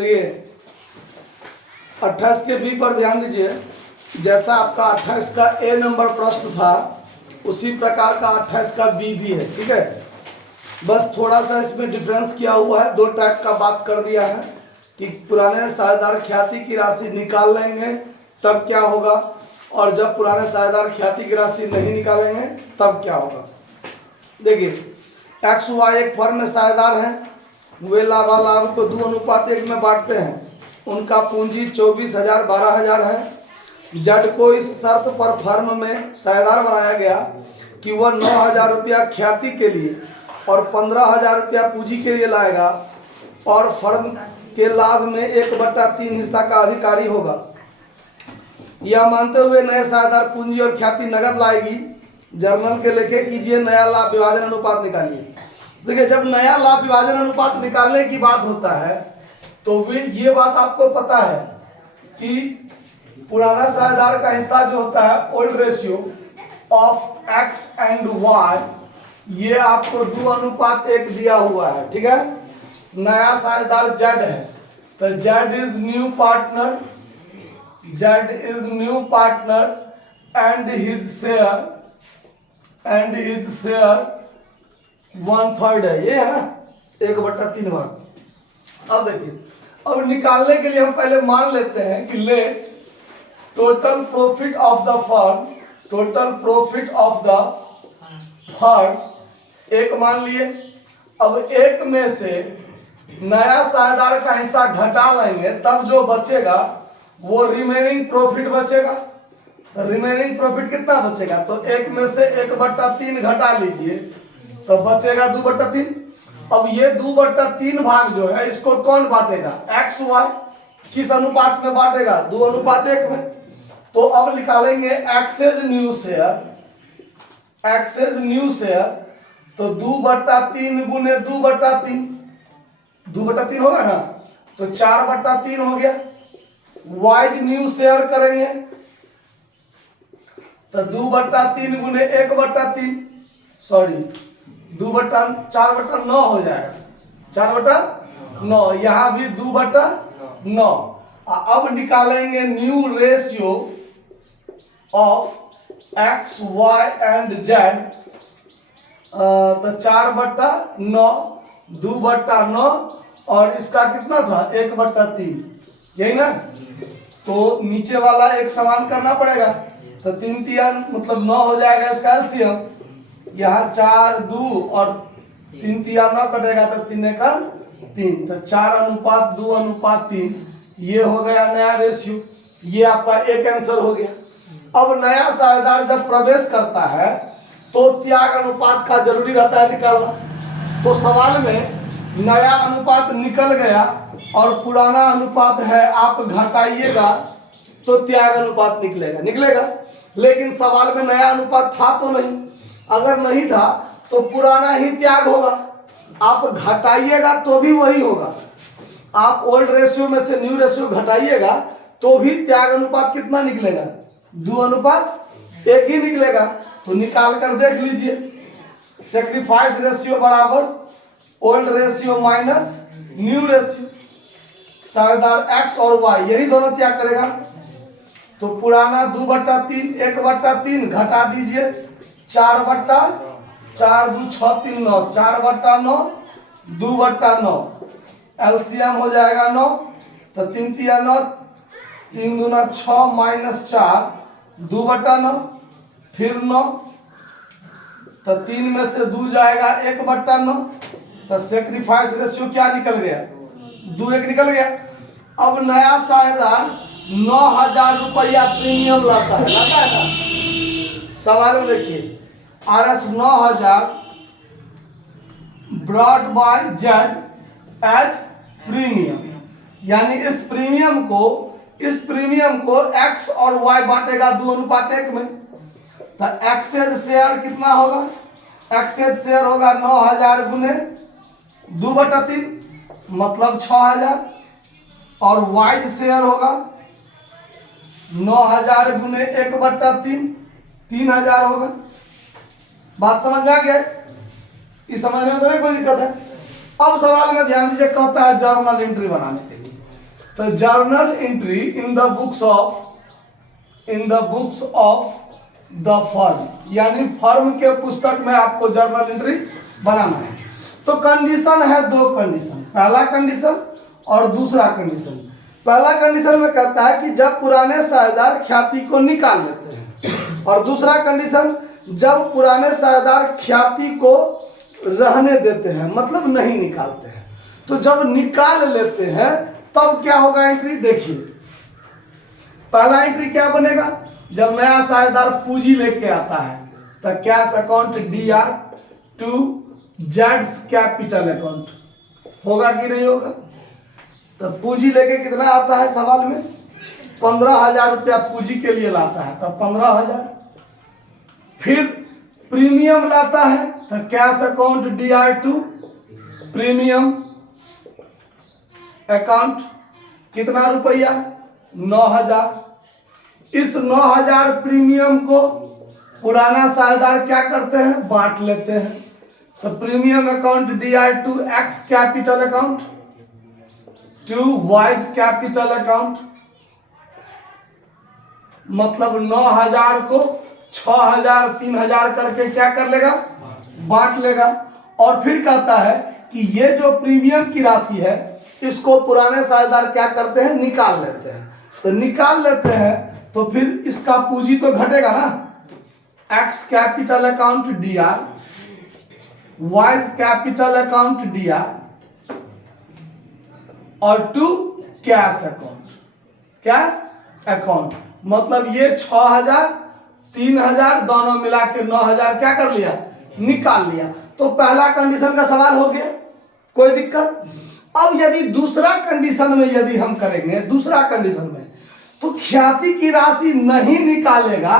ये 28 के बी पर ध्यान दीजिए। जैसा आपका 28 का ए नंबर प्रश्न था उसी प्रकार का 28 का बी भी है। ठीक है, बस थोड़ा सा इसमें डिफरेंस किया हुआ है। दो टाइप का बात कर दिया है कि पुराने साझेदार ख्याति की राशि निकाल लेंगे तब क्या होगा, और जब पुराने साझेदार ख्याति की राशि नहीं निकालेंगे तब क्या होगा। देखिए एक्स वाई एक फर्म में साझेदार हैं, वे लाभालाभ को 2:1 में बांटते हैं। उनका पूंजी 24,000 12,000 है। जड को इस शर्त पर फर्म में साझेदार बनाया गया कि वह 9,000 रुपया ख्याति के लिए और 15,000 रुपया पूंजी के लिए लाएगा और फर्म के लाभ में 1/3 हिस्सा का अधिकारी होगा। यह मानते हुए नए साझेदार पूंजी और ख्याति नगद लाएगी। जर्नल के लेखे कीजिए, नया लाभ विभाजन अनुपात निकालिए। देखिए जब नया लाभ विभाजन अनुपात निकालने की बात होता है तो ये बात आपको पता है कि पुराना साझेदार का हिस्सा जो होता है old ratio of X and Y, ये आपको 2:1 दिया हुआ है। ठीक है, नया साझेदार जेड है तो Z is new partner, Z is new partner and his share 1/3 है। ये है ना 1/3 भाग। अब देखिए, अब निकालने के लिए हम पहले मान लेते हैं कि let total profit of the firm, total profit of the firm एक मान लिए। अब एक में से नया साझेदार का हिस्सा घटा लेंगे तब जो बचेगा वो रिमेनिंग प्रॉफिट बचेगा। रिमेनिंग प्रॉफिट कितना बचेगा, तो एक में से 1/3 घटा लीजिए तो बचेगा 2/3। अब ये 2/3 भाग जो है इसको कौन बांटेगा, एक्स वाई किस अनुपात में बांटेगा, 2:1 में। तो अब निकालेंगे X's new share, X's new share तो 2/3 गुने 2/3, 2/3 होगा ना तो 4/3 हो गया। वाइज न्यू शेयर करेंगे तो 2/3 गुने 1/3, सॉरी 4/9 हो जाएगा, 4/9, यहां भी 2/9। अब निकालेंगे new ratio of X Y and Z, तो 4/9, 2/9 और इसका कितना था 1/3, यही ना। तो नीचे वाला एक समान करना पड़ेगा तो 3 3 मतलब 9 हो जाएगा इसका एलसीएम। यहाँ 4 2 और 3 3 9 कटेगा तो 3 का 3, तो 4:2:3 ये हो गया नया रेशियो। ये आपका एक आंसर हो गया। अब नया साझेदार जब प्रवेश करता है तो त्याग अनुपात का जरूरी रहता है निकालना। तो सवाल में नया अनुपात निकल गया और पुराना अनुपात है आप घटाइएगा तो त्याग अनुपात निकलेगा। लेकिन सवाल में नया अनुपात था तो नहीं, अगर नहीं था तो पुराना ही त्याग होगा। आप घटाइएगा तो भी वही होगा। आप ओल्ड रेशियो में से न्यू रेशियो घटाइएगा तो भी त्याग अनुपात कितना निकलेगा, 2:1 ही निकलेगा। तो निकाल कर देख लीजिए। सेक्रीफाइस रेशियो बराबर old ratio minus new ratio. साझेदार एक्स और वाई यही दोनों त्याग करेगा। तो पुराना 2/3 1/3 घटा दीजिए 4/4 2 6 3 9, 4/9 2/9, एलसीएम हो जाएगा 9, तो 3 3 9, 3 दूना 6 माइनस 4 2/9, फिर 9, तो 3 में से 2 जाएगा 1/9, तो सेक्रीफाइस रेशियो क्या निकल गया, 2:1 निकल गया। अब नया साझेदार 9,000 रुपया प्रीमियम लाता है ना। सवाल में देखिए RS 9,000 brought by Z as premium, यानी इस प्रीमियम को एक्स और वाई बांटेगा 2:1 में। तो एक्सेज शेयर कितना होगा, एक्सेज शेयर होगा 9,000 गुने 2/3 मतलब 6,000, और वाइज शेयर होगा 9,000 गुने 1/3 3,000 होगा। बात समझ में आ गया, इस समझने में तो नहीं कोई दिक्कत है। अब सवाल में ध्यान दीजिए, कहता है जर्नल एंट्री बनाने के लिए। तो journal entry in the books of the firm, यानी फर्म के पुस्तक में आपको जर्नल एंट्री बनाना है। तो कंडीशन है, दो कंडीशन, पहला कंडीशन और दूसरा कंडीशन। पहला कंडीशन में कहता है कि जब पुराने साझेदार ख्याति को निकाल लेते हैं, और दूसरा कंडीशन जब पुराने साझेदार ख्याति को रहने देते हैं, मतलब नहीं निकालते हैं। तो जब निकाल लेते हैं तब क्या होगा एंट्री, देखिए पहला एंट्री क्या बनेगा, जब नया साझेदार पूंजी लेके आता है तो कैश अकाउंट DR टू जेड्स कैपिटल अकाउंट होगा कि नहीं होगा। तो पूंजी लेके कितना आता है सवाल में, 15,000 रुपया पूंजी के लिए लाता है, तब 15,000। फिर प्रीमियम लाता है तो cash account DR to premium account कितना रुपया, 9,000। इस 9,000 प्रीमियम को पुराना साझेदार क्या करते हैं, बांट लेते हैं। तो premium account DR to X capital account to Y's capital account, मतलब 9,000 को 6,000 3,000 करके क्या कर लेगा, बांट लेगा। और फिर कहता है कि ये जो प्रीमियम की राशि है इसको पुराने साझेदार क्या करते हैं, निकाल लेते हैं। तो निकाल लेते हैं तो फिर इसका पूंजी तो घटेगा ना, X capital account DR, Y's capital account DR और to cash account, cash account, मतलब ये 6,000 3,000 दोनों मिला के 9,000 क्या कर लिया, निकाल लिया। तो पहला कंडीशन का सवाल हो गया, कोई दिक्कत। अब यदि दूसरा कंडीशन में यदि हम करेंगे, दूसरा कंडीशन में तो ख्याति की राशि नहीं निकालेगा,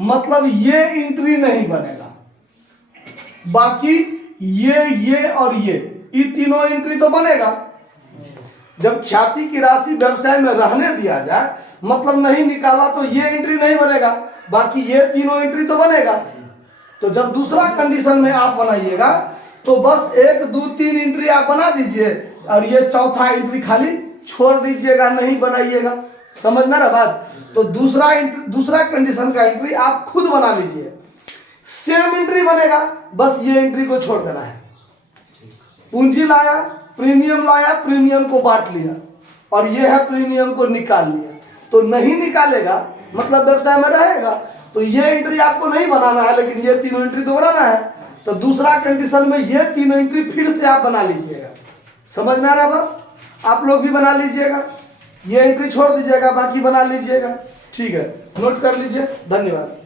मतलब ये एंट्री नहीं बनेगा, बाकी ये और ये तीनों एंट्री तो बनेगा। जब ख्याति की राशि व्यवसाय में रहने दिया जाए, मतलब नहीं निकाला, तो ये एंट्री नहीं बनेगा, बाकी ये तीनों एंट्री तो बनेगा। तो जब दूसरा कंडीशन में आप बनाइएगा तो बस 1 2 3 एंट्री आप बना दीजिए और ये चौथा एंट्री खाली छोड़ दीजिएगा, नहीं बनाइएगा। समझ में ना बात। तो दूसरा कंडीशन का एंट्री आप खुद बना लीजिए, सेम एंट्री बनेगा, बस ये एंट्री को छोड़ देना है। पूंजी लाया, प्रीमियम को बांट लिया, और ये है प्रीमियम को निकाल लिया। तो नहीं निकालेगा मतलब व्यवसाय में रहेगा, तो ये एंट्री आपको नहीं बनाना है, लेकिन ये तीनों एंट्री तो बनाना है। तो दूसरा कंडीशन में ये तीनों एंट्री फिर से आप बना लीजिएगा। समझ में आ रहा बात, आप लोग भी बना लीजिएगा, ये एंट्री छोड़ दीजिएगा, बाकी बना लीजिएगा। ठीक है, नोट कर लीजिए। धन्यवाद।